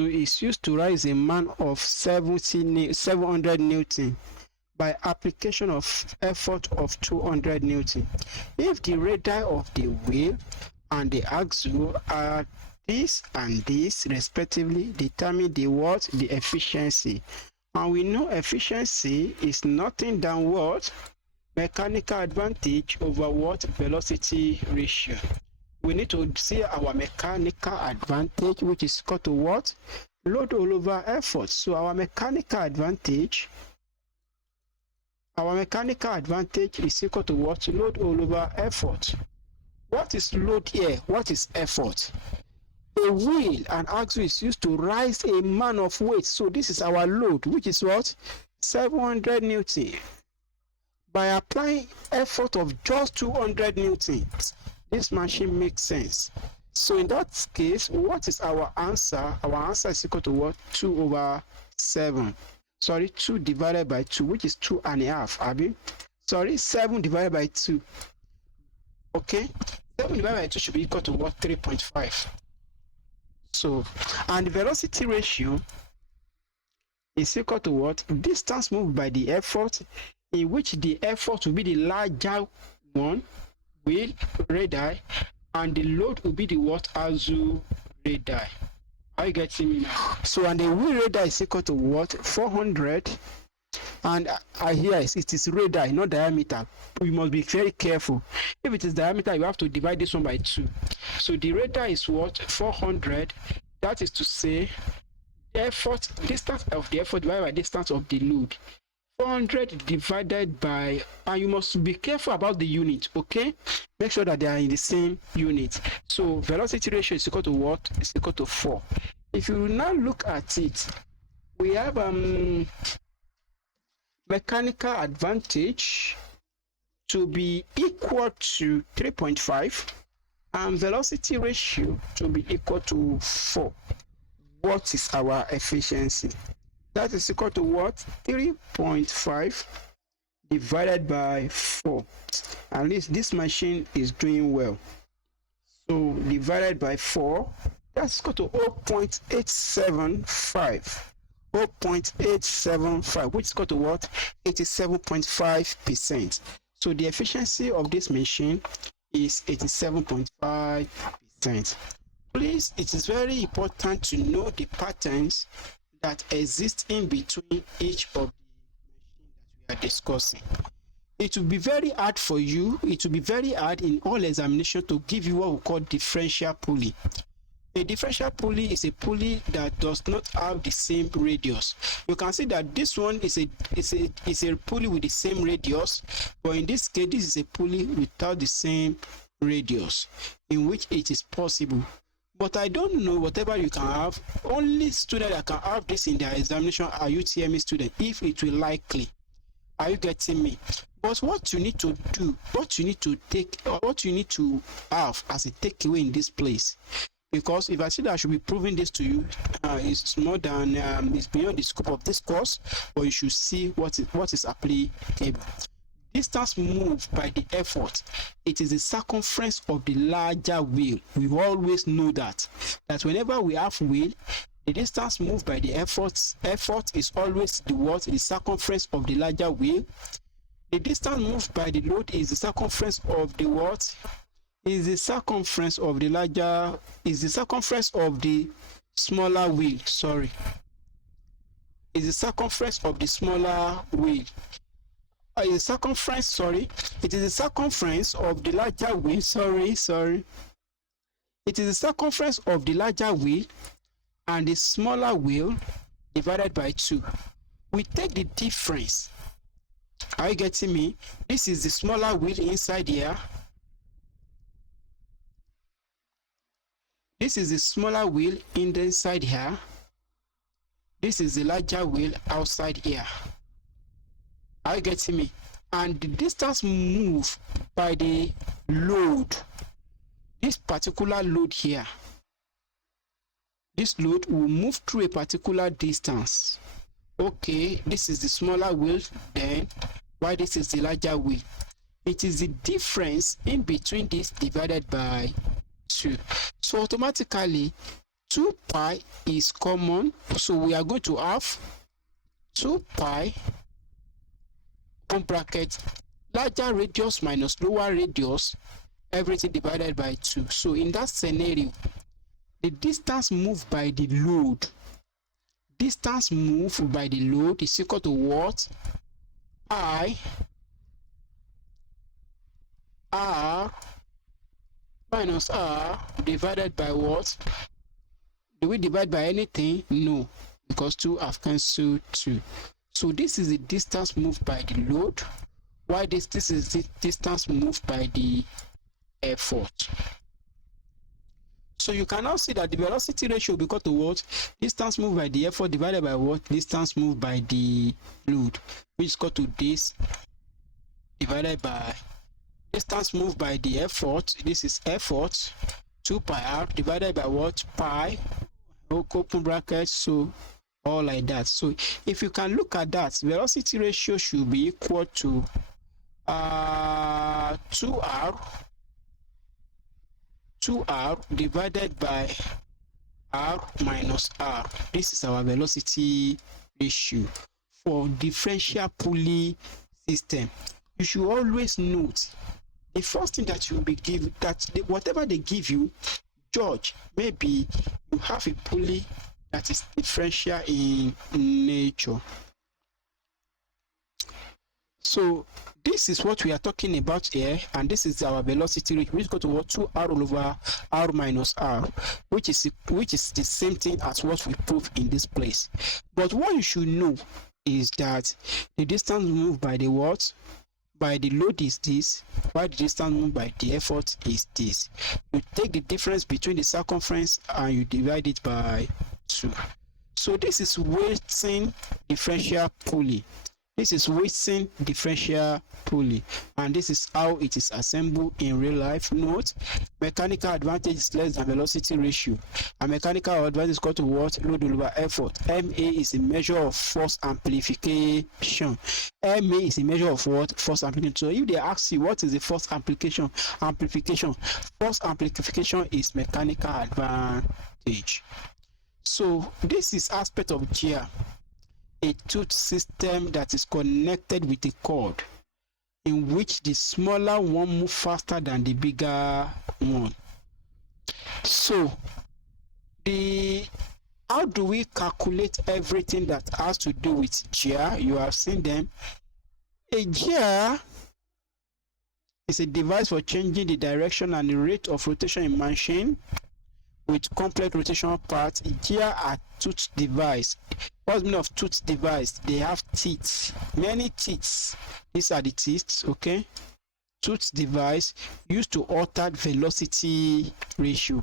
is used to raise a man of 700 Newton by application of effort of 200 Newton. If the radii of the wheel and the axle are this and this respectively, determine the what? The efficiency. And we know efficiency is nothing than what? Mechanical advantage over what? Velocity ratio. We need to see our mechanical advantage, which is equal to what? Load all over effort. So our mechanical advantage is equal to what? Load all over effort. What is load here? What is effort? A wheel and axle is used to raise a man of weight. So this is our load, which is what? 700 Newton. By applying effort of just 200 Newton, this machine makes sense. So in that case, what is our answer? Our answer is equal to what? 2 over 7. Sorry, 2 divided by 2, which is 2.5. Abi? Sorry, 7 divided by 2. Okay? 7 divided by 2 should be equal to what? 3.5. So, and the velocity ratio is equal to what? Distance moved by the effort, in which the effort will be the larger one, wheel, radii, and the load will be the what? Axle radii. Are you getting me now? So, and the wheel radii is equal to what? 400. And here it is radii, not diameter. We must be very careful. If it is diameter, you have to divide this one by 2. So the radii is what? 400. That is to say, effort, distance of the effort divided by distance of the load. 400 divided by, and you must be careful about the unit, okay? Make sure that they are in the same unit. So velocity ratio is equal to what? It's equal to 4. If you now look at it, we have mechanical advantage to be equal to 3.5 and velocity ratio to be equal to 4. What is our efficiency? That is equal to what? 3.5 divided by 4. At least this machine is doing well. So divided by 4, that's equal to 0.875. 0.875, which is equal to what? 87.5%. So the efficiency of this machine is 87.5%. Please, it is very important to know the patterns that exist in between each of the machines that we are discussing. It will be very hard for you, it will be very hard in all examinations to give you what we call differential pulley. A differential pulley is a pulley that does not have the same radius. You can see that this one is a pulley with the same radius, but in this case, this is a pulley without the same radius, in which it is possible. But I don't know, whatever you can have, only students that can have this in their examination are UTME students, if it will likely. Are you getting me? But what you need to do, what you need to take, or what you need to have as a takeaway in this place, because if I see that I should be proving this to you, it's more than it's beyond the scope of this course, but you should see what is applicable. Distance moved by the effort, it is the circumference of the larger wheel. We always know that whenever we have wheel, the distance moved by the effort is always the circumference of the larger wheel. The distance moved by the load is the circumference of the what? Is the circumference of the larger, is the circumference of the smaller wheel, sorry. Is the circumference of the smaller wheel. Is circumference, sorry. It is the circumference of the larger wheel, sorry. It is the circumference of the larger wheel and the smaller wheel divided by 2. We take the difference. Are you getting me? This is the smaller wheel inside here. This is the smaller wheel inside here. This is the larger wheel outside here. Are you getting me? And the distance moved by the load, this particular load here, this load will move through a particular distance. Okay, this is the smaller wheel, then why this is the larger wheel? It is the difference in between this divided by 2. So automatically 2 pi is common, so we are going to have 2 pi open bracket larger radius minus lower radius, everything divided by 2. So in that scenario, the distance moved by the load, is equal to what? I R minus R divided by what? Do we divide by anything? No, because 2 have cancelled 2. So this is the distance moved by the load, while this is the distance moved by the effort. So you can now see that the velocity ratio will be equal to what? Distance moved by the effort divided by what? Distance moved by the load, which is equal to this divided by distance moved by the effort. This is effort, 2 pi r divided by what? Pi, open bracket, so all like that. So if you can look at that, velocity ratio should be equal to 2r divided by r minus r. This is our velocity ratio for differential pulley system. You should always note the first thing that you will be given, that whatever they give you, judge, maybe you have a pulley that is differential in nature. So this is what we are talking about here, and this is our velocity rate, which is equal to what? 2r over r minus r, which is the same thing as what we proved in this place. But what you should know is that the distance moved by the what? By the load is this, while the distance moved by the effort is this. You take the difference between the circumference and you divide it by 2. So this is weighting differential pulley. This is weighting differential pulley, and this is how it is assembled in real life. Note, mechanical advantage is less than velocity ratio, and mechanical advantage is equal to what? Load over effort. MA is a measure of force amplification. MA is a measure of what? Force amplification. So if they ask you what is the force amplification, force amplification is mechanical advantage. So this is aspect of gear, a tooth system that is connected with a cord in which the smaller one moves faster than the bigger one. So how do we calculate everything that has to do with gear? You have seen them. A gear is a device for changing the direction and the rate of rotation in machine with complex rotational parts. Gear are tooth device. What's the meaning of tooth device? They have teeth, many teeth. These are the teeth, okay? Tooth device used to alter velocity ratio.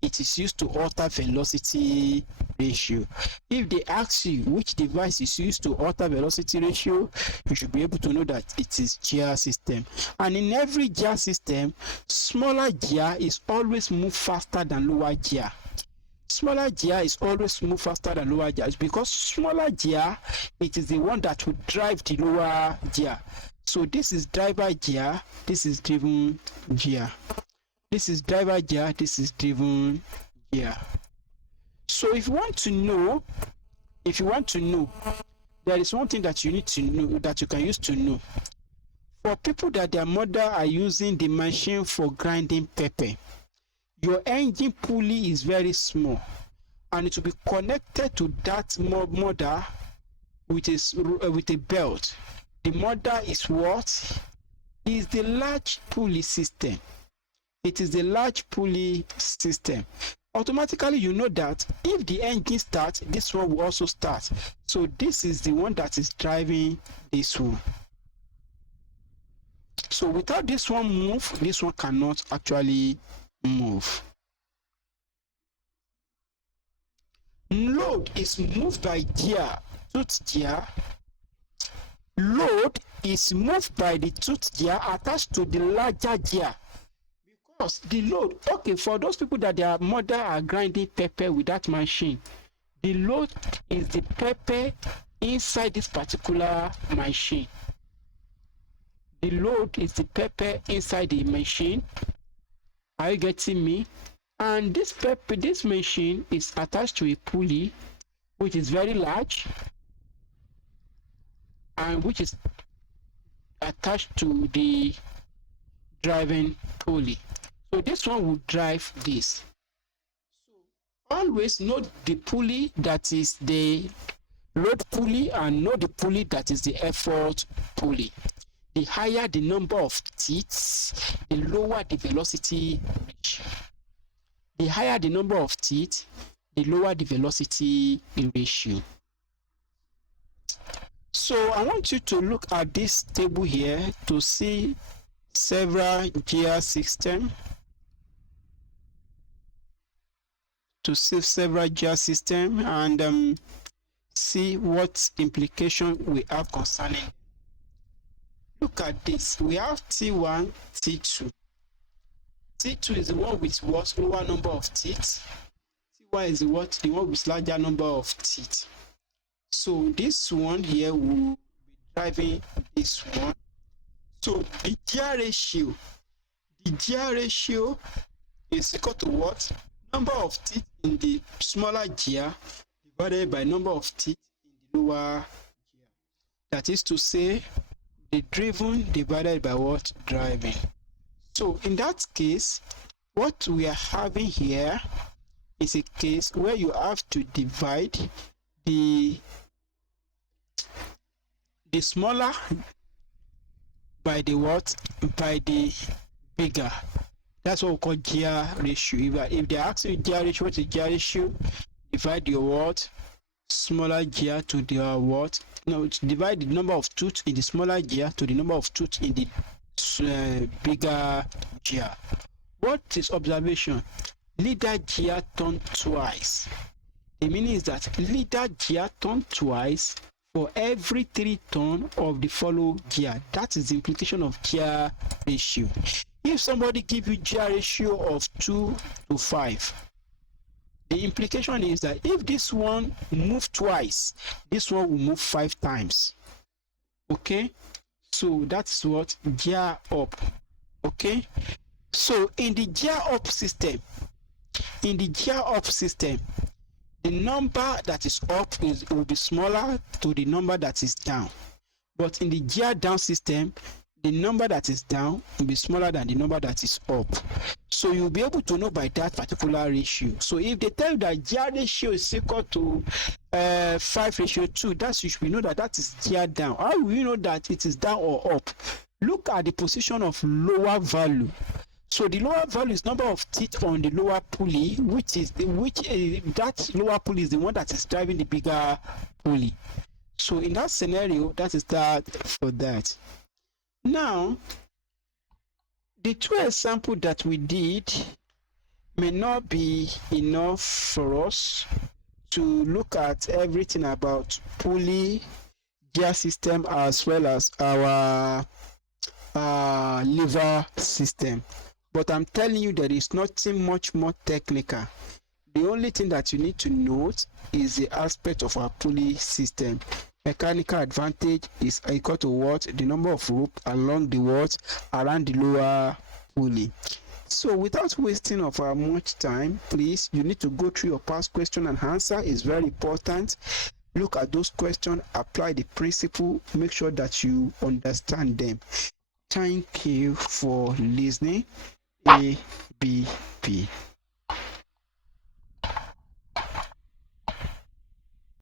It is used to alter velocity ratio. If they ask you which device is used to alter velocity ratio, you should be able to know that it is gear system. And in every gear system, smaller gear is always move faster than lower gear. Smaller gear is always move faster than lower gear. It's because smaller gear, it is the one that will drive the lower gear. So this is driver gear, this is driven gear. This is driver gear, this is driven gear. So if you want to know, there is one thing that you need to know, that you can use to know. For people that their mother are using the machine for grinding pepper, your engine pulley is very small, and it will be connected to that mother with a belt. The mother is what? Is the large pulley system. It is the large pulley system. Automatically, you know that if the engine starts, this one will also start. So this is the one that is driving this one. So without this one move, this one cannot actually move. Load is moved by gear, tooth gear. Load is moved by the tooth gear attached to the larger gear. Because the load, okay, for those people that their mother are grinding pepper with that machine, the load is the pepper inside this particular machine. The load is the pepper inside the machine. Are you getting me? And this machine is attached to a pulley which is very large and which is attached to the driving pulley. So this one will drive this. So always know the pulley that is the load pulley and know the pulley that is the effort pulley. The higher the number of teeth, the lower the velocity ratio. The higher the number of teeth, the lower the velocity ratio. So I want you to look at this table here to see several gear systems. And see what implication we have concerning. Look at this. We have T1, T2. T2 is the one with what? Lower number of teeth. T1 is the one with larger number of teeth. So this one here will be driving this one. So the gear ratio is equal to what? Number of teeth in the smaller gear divided by number of teeth in the lower gear. That is to say, the driven divided by what? Driving. So in that case, what we are having here is a case where you have to divide the smaller by the what? By the bigger. That's what we call gear ratio. If they ask you gear ratio, what is gear ratio? Divide your what? Smaller gear to the what? No, divide the number of tooth in the smaller gear to the number of tooth in the bigger gear. What is observation? Leader gear turn twice. The meaning is that leader gear turn twice for every 3 turn of the follow gear. That is the implication of gear ratio. If somebody give you gear ratio of 2 to 5, the implication is that if this one move twice, this one will move 5 times. Okay, so that's what gear up. Okay, so in the gear up system, the number that is up will be smaller to the number that is down. But in the gear down system, the number that is down will be smaller than the number that is up. So you'll be able to know by that particular ratio. So if they tell you that gear ratio is equal to 5:2, that you should know that that is gear down. How will you know that it is down or up? Look at the position of lower value. So the lower value is number of teeth on the lower pulley, that lower pulley is the one that is driving the bigger pulley. So in that scenario, that is that for that. Now, the 2 examples that we did may not be enough for us to look at everything about pulley, gear system, as well as our lever system. But I'm telling you, there is nothing much more technical. The only thing that you need to note is the aspect of our pulley system. Mechanical advantage is equal to what? The number of rope along the what? Around the lower pulley. So without wasting of our much time, please, you need to go through your past question and answer. It's very important. Look at those questions, apply the principle, make sure that you understand them. Thank you for listening. ABP.